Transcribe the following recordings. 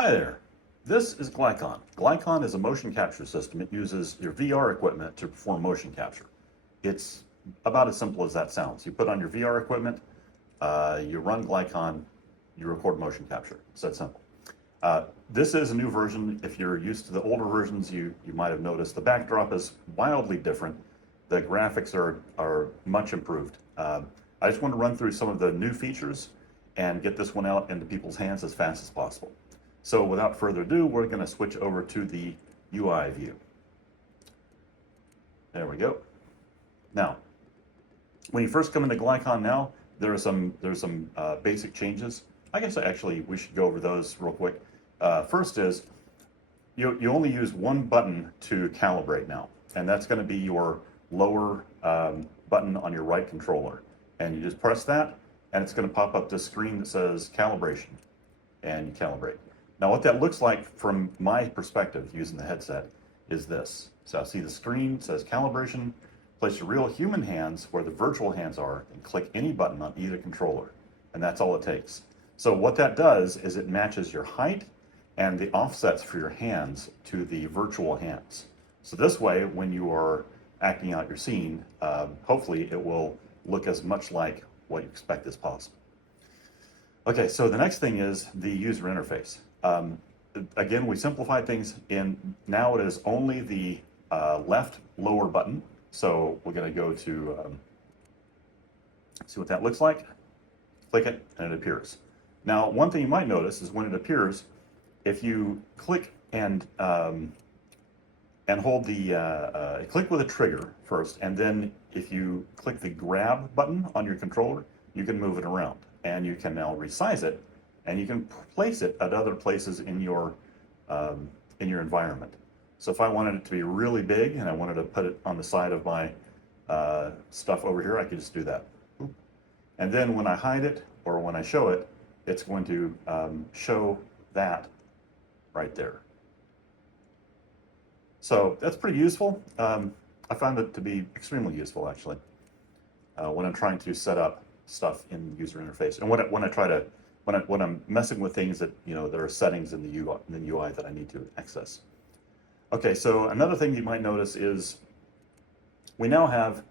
Hi there. This is Glycon. Glycon is a motion capture system. It uses your VR equipment to perform motion capture. It's about as simple as that sounds. You put on your VR equipment, you run Glycon, you record motion capture. It's that simple. This is a new version. If you're used to the older versions, you might have noticed the backdrop is wildly different. The graphics are much improved. I just want to run through some of the new features and get this one out into people's hands as fast as possible. So without further ado, we're going to switch over to the UI view. There we go. Now, when you first come into Glycon now, there's some basic changes. I guess actually we should go over those real quick. First is you only use one button to calibrate now, and that's going to be your lower button on your right controller. And you just press that, and it's going to pop up this screen that says calibration, and you calibrate. Now what that looks like from my perspective using the headset is this. So I see the screen says calibration, place your real human hands where the virtual hands are and click any button on either controller. And that's all it takes. So what that does is it matches your height and the offsets for your hands to the virtual hands. So this way, when you are acting out your scene, hopefully it will look as much like what you expect as possible. Okay, so the next thing is the user interface. Again, we simplified things in, now it is only the left lower button. So we're going to go to see what that looks like. Click it and it appears. Now, one thing you might notice is when it appears, if you click and hold the, click with a trigger first, and then if you click the grab button on your controller, you can move it around. And you can now resize it, and you can place it at other places in your environment. So if I wanted it to be really big and I wanted to put it on the side of my stuff over here, I could just do that. And then when I hide it or when I show it, it's going to show that right there. So that's pretty useful. I found it to be extremely useful actually when I'm trying to set up stuff in the user interface, and when I'm messing with things that there are settings in the UI that I need to access. Okay, so another thing you might notice is we now have,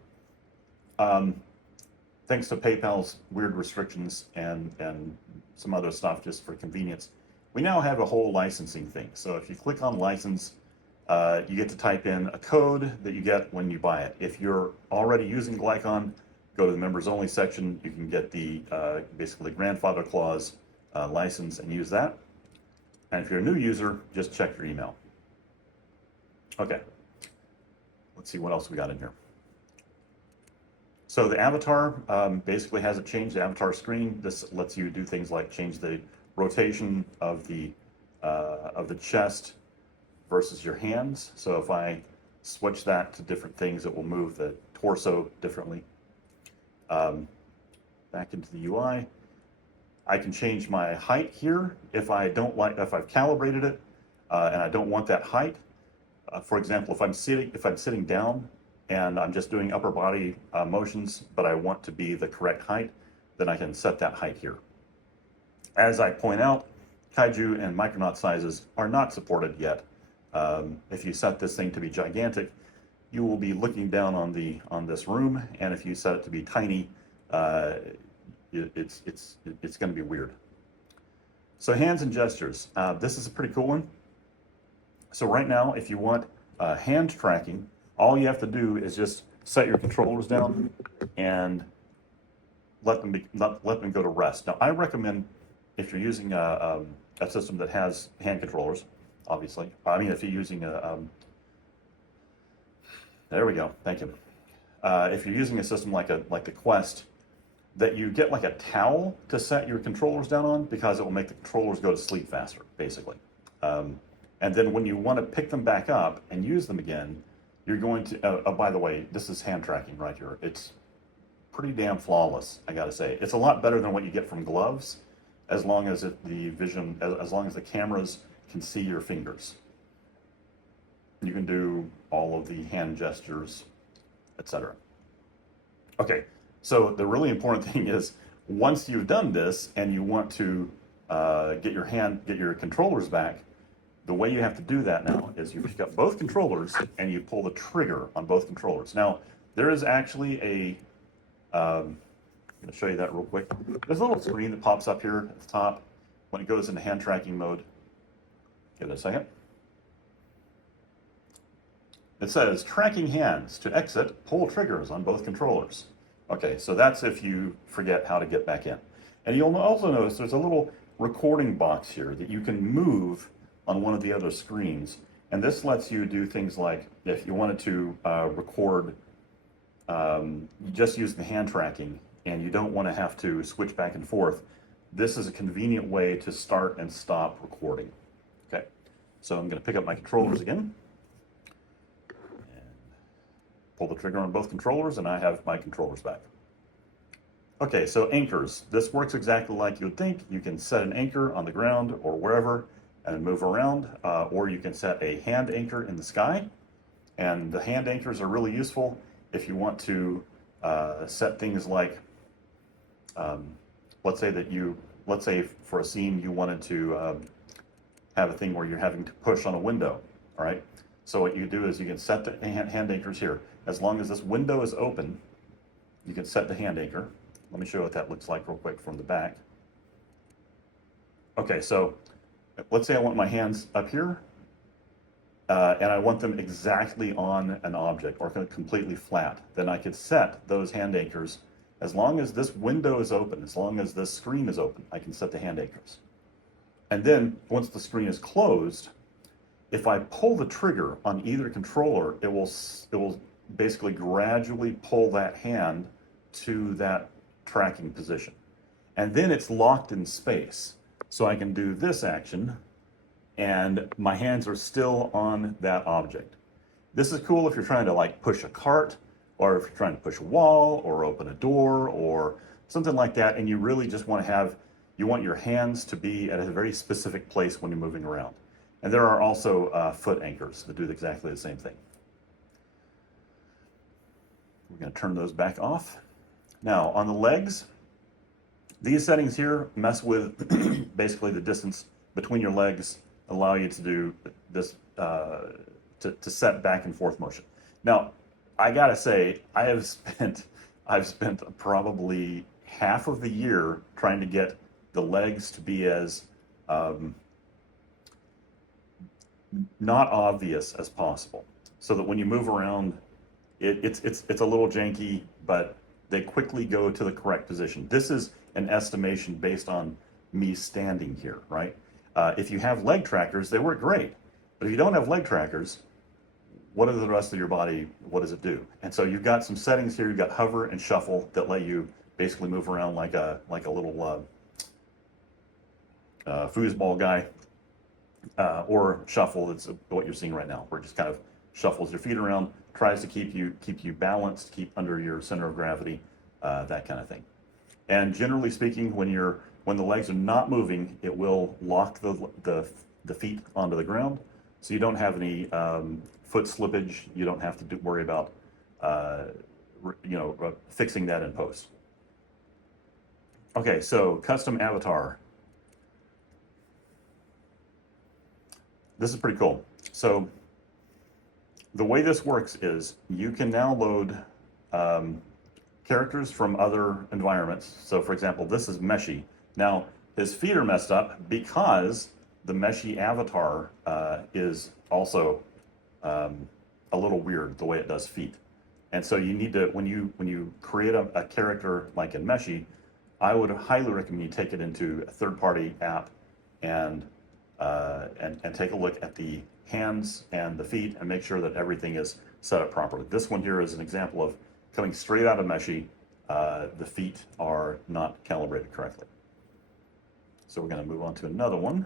thanks to PayPal's weird restrictions and some other stuff just for convenience, we now have a whole licensing thing. So if you click on license, you get to type in a code that you get when you buy it. If you're already using Glycon, go to the members only section. You can get the basically grandfather clause license and use that. And if you're a new user, just check your email. Okay, let's see what else we got in here. So the avatar basically hasn't changed the avatar screen. This lets you do things like change the rotation of the chest versus your hands. So if I switch that to different things, it will move the torso differently. Back into the UI, I can change my height here if I've calibrated it and I don't want that height. For example, if I'm sitting down and I'm just doing upper body motions, but I want to be the correct height, then I can set that height here. As I point out, Kaiju and Micronaut sizes are not supported yet. If you set this thing to be gigantic, you will be looking down on this room, and if you set it to be tiny, it's going to be weird. So hands and gestures. This is a pretty cool one. So right now, if you want hand tracking, all you have to do is just set your controllers down and let them go to rest. Now, I recommend if you're using a system that has hand controllers, obviously. I mean, if you're using there we go. Thank you. If you're using a system like the Quest, that you get like a towel to set your controllers down on, because it will make the controllers go to sleep faster, basically. And then when you want to pick them back up and use them again, you're going to. Oh, by the way, this is hand tracking right here. It's pretty damn flawless, I gotta say. It's a lot better than what you get from gloves, as long as as long as the cameras can see your fingers. You can do all of the hand gestures, etc. Okay, so the really important thing is once you've done this and you want to get your controllers back, the way you have to do that now is you pick up both controllers and you pull the trigger on both controllers. Now, there is actually a, I'm going to show you that real quick. There's a little screen that pops up here at the top when it goes into hand tracking mode. Give it a second. It says, tracking hands. To exit, pull triggers on both controllers. Okay, so that's if you forget how to get back in. And you'll also notice there's a little recording box here that you can move on one of the other screens. And this lets you do things like, if you wanted to record, you just use the hand tracking and you don't want to have to switch back and forth. This is a convenient way to start and stop recording. Okay, so I'm going to pick up my controllers again. And pull the trigger on both controllers and I have my controllers back. Okay, so anchors. This works exactly like you would think. You can set an anchor on the ground or wherever and move around, or you can set a hand anchor in the sky. And the hand anchors are really useful if you want to set things like, let's say for a scene you wanted to have a thing where you're having to push on a window, all right? So what you do is you can set the hand anchors here. As long as this window is open, you can set the hand anchor. Let me show you what that looks like real quick from the back. Okay, so let's say I want my hands up here, and I want them exactly on an object or completely flat. Then I could set those hand anchors. As long as this window is open, as long as this screen is open, I can set the hand anchors. And then once the screen is closed, if I pull the trigger on either controller, it will basically gradually pull that hand to that tracking position. And then it's locked in space. So I can do this action and my hands are still on that object. This is cool if you're trying to like push a cart, or if you're trying to push a wall or open a door or something like that, and you really just want to have, you want your hands to be at a very specific place when you're moving around. And there are also foot anchors that do exactly the same thing. We're going to turn those back off. Now on the legs, these settings here mess with basically the distance between your legs, allow you to do this, to set back and forth motion. Now, I gotta say, I've spent probably half of the year trying to get the legs to be as not obvious as possible, so that when you move around, it's a little janky, but they quickly go to the correct position. This is an estimation based on me standing here, right? If you have leg trackers, they work great. But if you don't have leg trackers, what are the rest of your body, what does it do? And so you've got some settings here. You've got hover and shuffle that let you basically move around like a little foosball guy, or shuffle. That's what you're seeing right now, where it just kind of shuffles your feet around, tries to keep you balanced, keep under your center of gravity, that kind of thing. And generally speaking, when the legs are not moving, it will lock the feet onto the ground, so you don't have any foot slippage. You don't have to worry about fixing that in post. Okay, so custom avatar. This is pretty cool. So the way this works is you can now load characters from other environments. So for example, this is Meshy. Now his feet are messed up because the Meshy avatar is also a little weird the way it does feet. And so you need to, when you create a character like in Meshy, I would highly recommend you take it into a third-party app and take a look at the hands and the feet and make sure that everything is set up properly. This one here is an example of coming straight out of Meshy. The feet are not calibrated correctly. So we're going to move on to another one.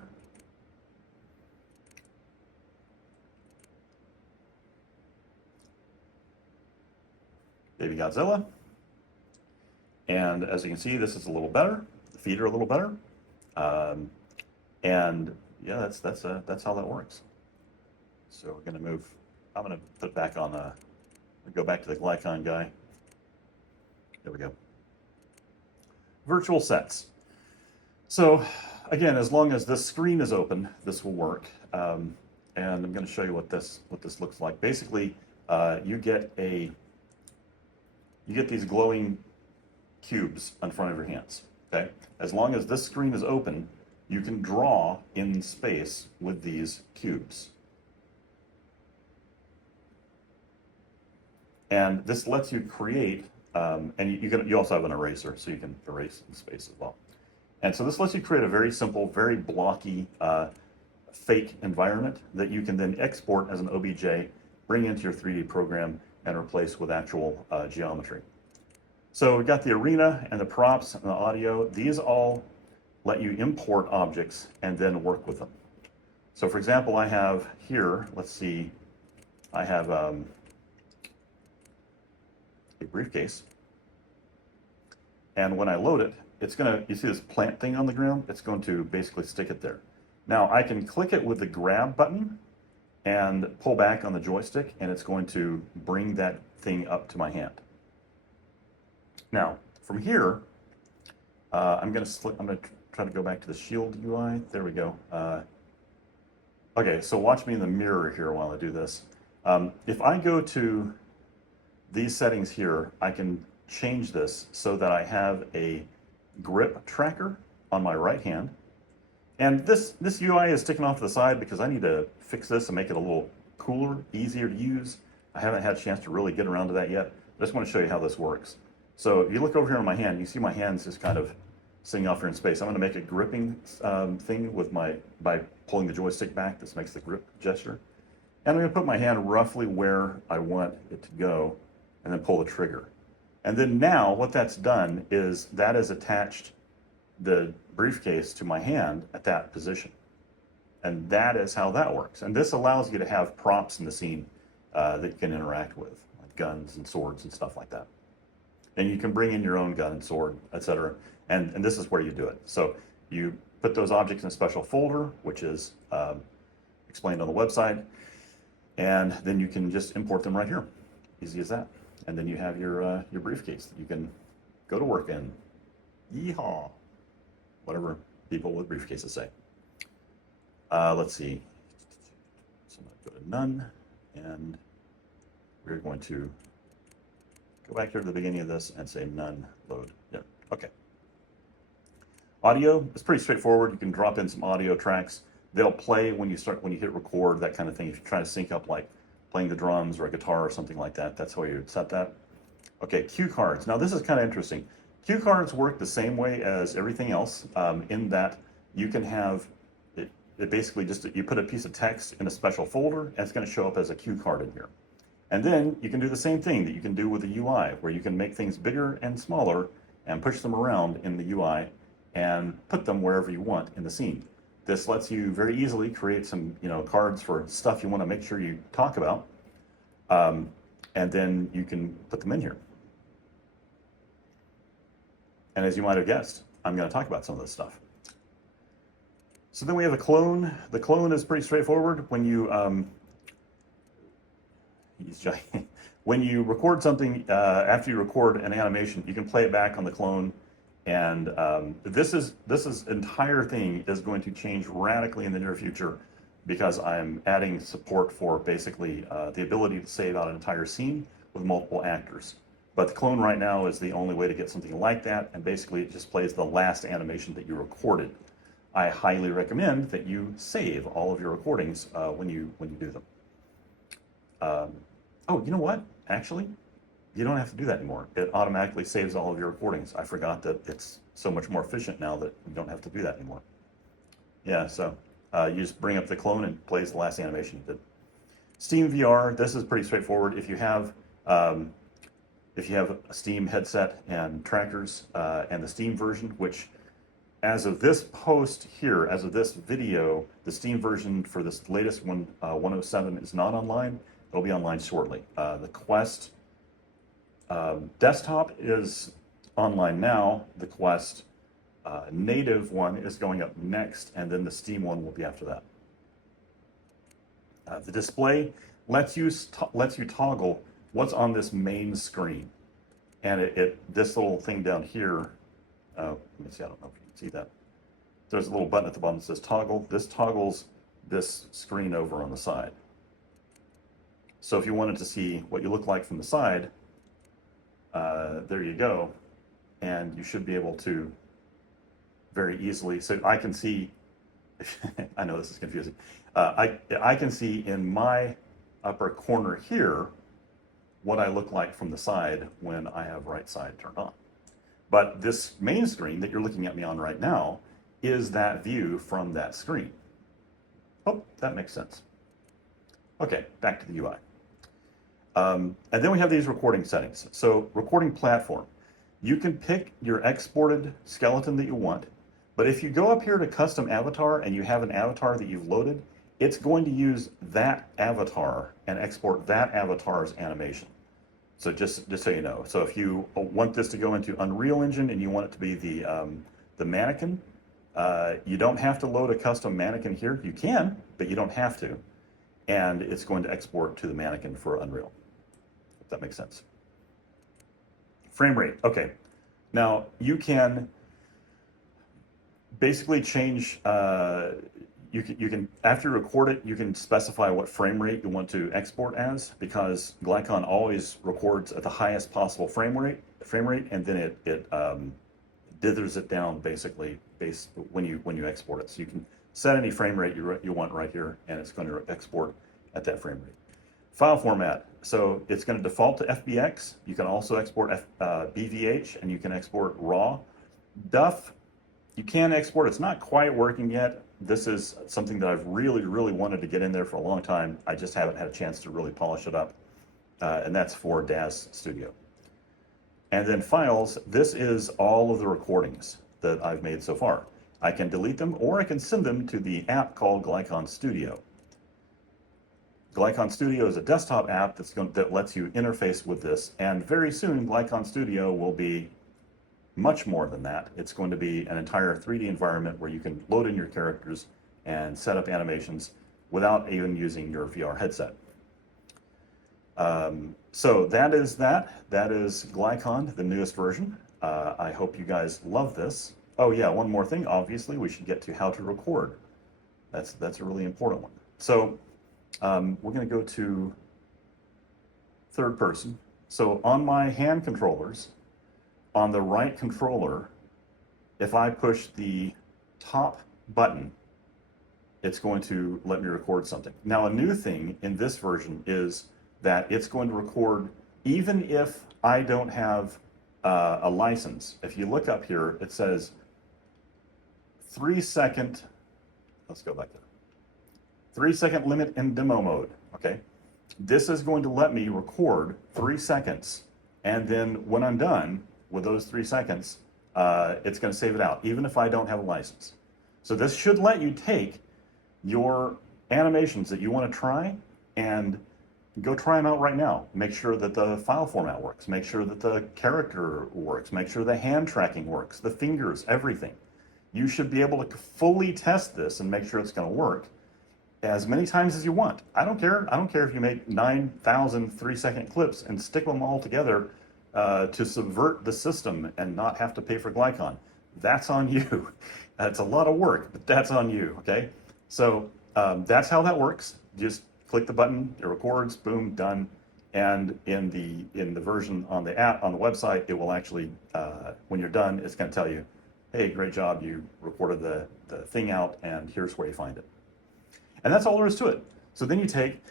Baby Godzilla. And as you can see, this is a little better. The feet are a little better. And yeah, that's how that works. So we're going to move. I'm going to put back on go back to the Glycon guy. There we go. Virtual sets. So again, as long as this screen is open, this will work. And I'm going to show you what this looks like. Basically, you get these glowing cubes in front of your hands. Okay, as long as this screen is open, you can draw in space with these cubes. And this lets you create, and you also have an eraser, so you can erase in space as well. And so this lets you create a very simple, very blocky, fake environment that you can then export as an OBJ, bring into your 3D program, and replace with actual geometry. So we've got the arena and the props and the audio. These all let you import objects and then work with them. So for example, I have here, let's see, I have a briefcase. And when I load it, it's gonna, you see this plant thing on the ground? It's going to basically stick it there. Now I can click it with the grab button and pull back on the joystick, and it's going to bring that thing up to my hand. Now, from here, I'm gonna try to go back to the Shield UI. There we go. Okay, so watch me in the mirror here while I do this. If I go to these settings here, I can change this so that I have a grip tracker on my right hand. And this UI is sticking off to the side because I need to fix this and make it a little cooler, easier to use. I haven't had a chance to really get around to that yet. I just want to show you how this works. So if you look over here on my hand, you see my hand's just kind of sitting off here in space. I'm going to make a gripping thing with by pulling the joystick back. This makes the grip gesture. And I'm going to put my hand roughly where I want it to go and then pull the trigger. And then now what that's done is that has attached the briefcase to my hand at that position. And that is how that works. And this allows you to have props in the scene that you can interact with, like guns and swords and stuff like that. And you can bring in your own gun and sword, etc. And this is where you do it. So you put those objects in a special folder, which is explained on the website, and then you can just import them right here. Easy as that. And then you have your briefcase that you can go to work in. Yeehaw! Whatever people with briefcases say. Let's see. So I'm going to go to none, and we're going to go back here to the beginning of this and say none load. Yeah, okay. Audio is pretty straightforward. You can drop in some audio tracks. They'll play when you hit record, that kind of thing. If you're trying to sync up like playing the drums or a guitar or something like that, that's how you would set that. Okay, cue cards. Now this is kind of interesting. Cue cards work the same way as everything else in that you can have it basically just, you put a piece of text in a special folder and it's going to show up as a cue card in here. And then you can do the same thing that you can do with the UI, where you can make things bigger and smaller and push them around in the UI and put them wherever you want in the scene. This lets you very easily create some cards for stuff you want to make sure you talk about, and then you can put them in here. And as you might have guessed, I'm going to talk about some of this stuff. So then we have a clone. The clone is pretty straightforward. When you when you record something, after you record an animation, you can play it back on the clone. And this entire thing is going to change radically in the near future because I'm adding support for basically the ability to save out an entire scene with multiple actors. But the clone right now is the only way to get something like that, and basically it just plays the last animation that you recorded. I highly recommend that you save all of your recordings when you do them. Oh, you know what? Actually, you don't have to do that anymore. It automatically saves all of your recordings. I forgot that it's so much more efficient now that you don't have to do that anymore. Yeah, so you just bring up the clone and plays the last animation you did. SteamVR, this is pretty straightforward. If you have a Steam headset and trackers and the Steam version, which as of this post here, as of this video, the Steam version for this latest one, 107 is not online. It'll be online shortly. The Quest desktop is online now. The Quest native one is going up next, and then the Steam one will be after that. The display lets you toggle what's on this main screen, and this little thing down here. Let me see. I don't know if you can see that. there's a little button at the bottom that says toggle. This toggles this screen over on the side. So if you wanted to see what you look like from the side, there you go. And you should be able to very easily, so I can see, I know this is confusing. I can see in my upper corner here what I look like from the side when I have right side turned on. But this main screen that you're looking at me on right now is that view from that screen. Oh, that makes sense. Okay, back to the UI. And then we have these recording settings. So recording platform, you can pick your exported skeleton that you want, but if you go up here to custom avatar and you have an avatar that you've loaded, it's going to use that avatar and export that avatar's animation. So just so you know, so if you want this to go into Unreal Engine and you want it to be the mannequin, you don't have to load a custom mannequin here. You can, but you don't have to. And it's going to export to the mannequin for Unreal. If that makes sense. Frame rate. Okay. Now you can basically change. You can after you record it, you can specify what frame rate you want to export as, because Glycon always records at the highest possible frame rate, and then it dithers it down basically when you export it. So you can set any frame rate you want right here, and it's going to export at that frame rate. File format. So it's going to default to FBX. You can also export BVH, and you can export RAW. DUF, you can export. It's not quite working yet. This is something that I've really wanted to get in there for a long time. I just haven't had a chance to really polish it up. And that's for DAZ Studio. And then files, this is all of the recordings that I've made so far. I can delete them, or I can send them to the app called Glycon Studio. Glycon Studio is a desktop app that lets you interface with this, and very soon Glycon Studio will be much more than that. It's going to be an entire 3D environment where you can load in your characters and set up animations without even using your VR headset. So that is that. That is Glycon, the newest version. I hope you guys love this. Oh yeah, one more thing. Obviously, we should get to how to record. That's a really important one. So we're going to go to third person. So on my hand controllers, on the right controller, if I push the top button, it's going to let me record something. Now, a new thing in this version is that it's going to record even if I don't have a license. If you look up here, it says 3-second, let's go back there, 3-second limit in demo mode, okay? This is going to let me record 3 seconds, and then when I'm done with those 3 seconds, it's going to save it out, even if I don't have a license. So this should let you take your animations that you want to try and go try them out right now. Make sure that the file format works. Make sure that the character works. Make sure the hand tracking works, the fingers, everything. You should be able to fully test this and make sure it's going to work as many times as you want. I don't care. I don't care if you make 9,000 3-second clips and stick them all together to subvert the system and not have to pay for Glycon. That's on you. That's a lot of work, but that's on you, okay? So that's how that works. Just click the button, it records, boom, done. And in the version on the app, on the website, it will actually, when you're done, it's going to tell you, hey, great job, you recorded the thing out, and here's where you find it. And that's all there is to it. So then you take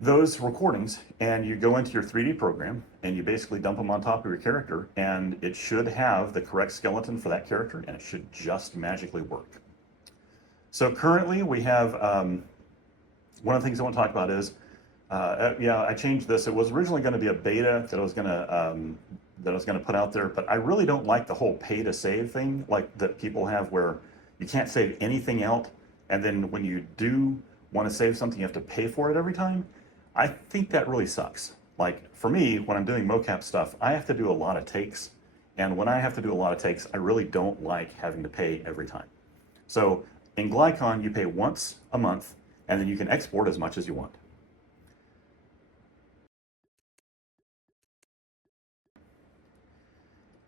those recordings and you go into your 3D program and you basically dump them on top of your character, and it should have the correct skeleton for that character, and it should just magically work. So currently we have, one of the things I want to talk about is, yeah, I changed this. It was originally going to be a beta that I was going to put out there, but I really don't like the whole pay to save thing like that people have, where you can't save anything out, and then when you do want to save something, you have to pay for it every time. I think that really sucks. Like for me, when I'm doing mocap stuff, I have to do a lot of takes, and when I have to do a lot of takes, I really don't like having to pay every time. So in Glycon, you pay once a month, and then you can export as much as you want.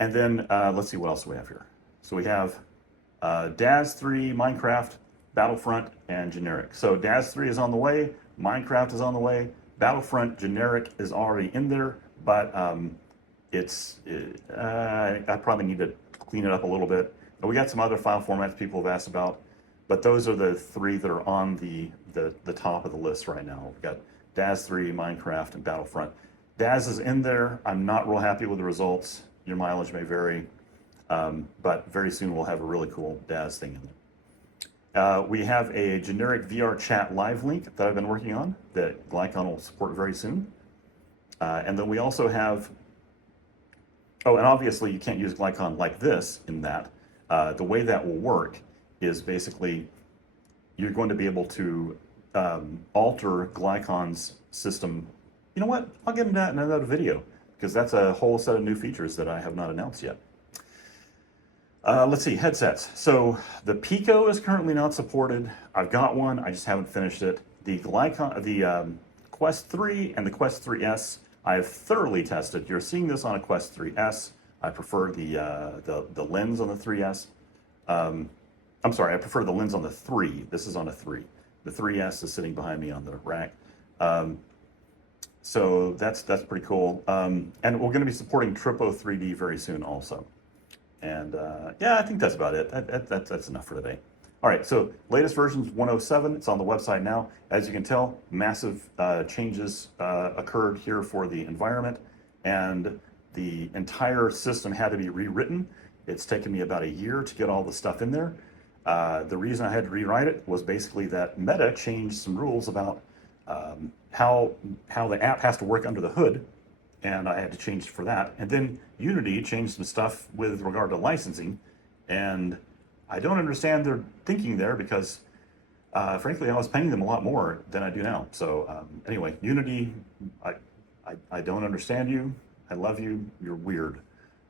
And then let's see what else we have here. So we have DAZ 3, Minecraft, Battlefront, and Generic. So DAZ 3 is on the way, Minecraft is on the way, Battlefront Generic is already in there, but I probably need to clean it up a little bit. But we got some other file formats people have asked about, but those are the three that are on the top of the list right now. We've got DAZ 3, Minecraft, and Battlefront. DAZ is in there. I'm not real happy with the results. Your mileage may vary, but very soon we'll have a really cool DAZ thing in there. We have a generic VR chat live link that I've been working on that Glycon will support very soon. And then we also have, oh, and obviously you can't use Glycon like this in that. The way that will work is basically you're going to be able to alter Glycon's system. You know what? I'll get into that in another video because that's a whole set of new features that I have not announced yet. Let's see, headsets. So the Pico is currently not supported. I've got one, I just haven't finished it. The Quest 3 and the Quest 3S, I have thoroughly tested. You're seeing this on a Quest 3S. I prefer the lens on the 3S. I'm sorry, I prefer the lens on the 3. This is on a 3. The 3S is sitting behind me on the rack. So that's pretty cool. And we're going to be supporting Tripo 3D very soon also. And yeah, I think that's about it. That's enough for today. All right, so latest version's 107. It's on the website now. As you can tell, massive changes occurred here for the environment, and the entire system had to be rewritten. It's taken me about a year to get all the stuff in there. The reason I had to rewrite it was basically that Meta changed some rules about how the app has to work under the hood, and I had to change for that. And then Unity changed some stuff with regard to licensing, and I don't understand their thinking there because, frankly, I was paying them a lot more than I do now. So anyway, Unity, I don't understand you. I love you. You're weird.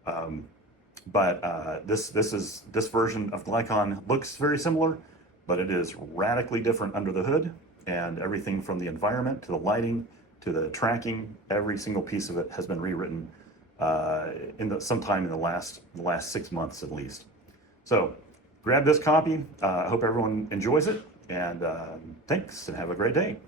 But this version of Glycon looks very similar, but it is radically different under the hood, and everything from the environment to the lighting to the tracking, every single piece of it has been rewritten sometime in the last 6 months at least. So grab this copy. I hope everyone enjoys it, and thanks, and have a great day.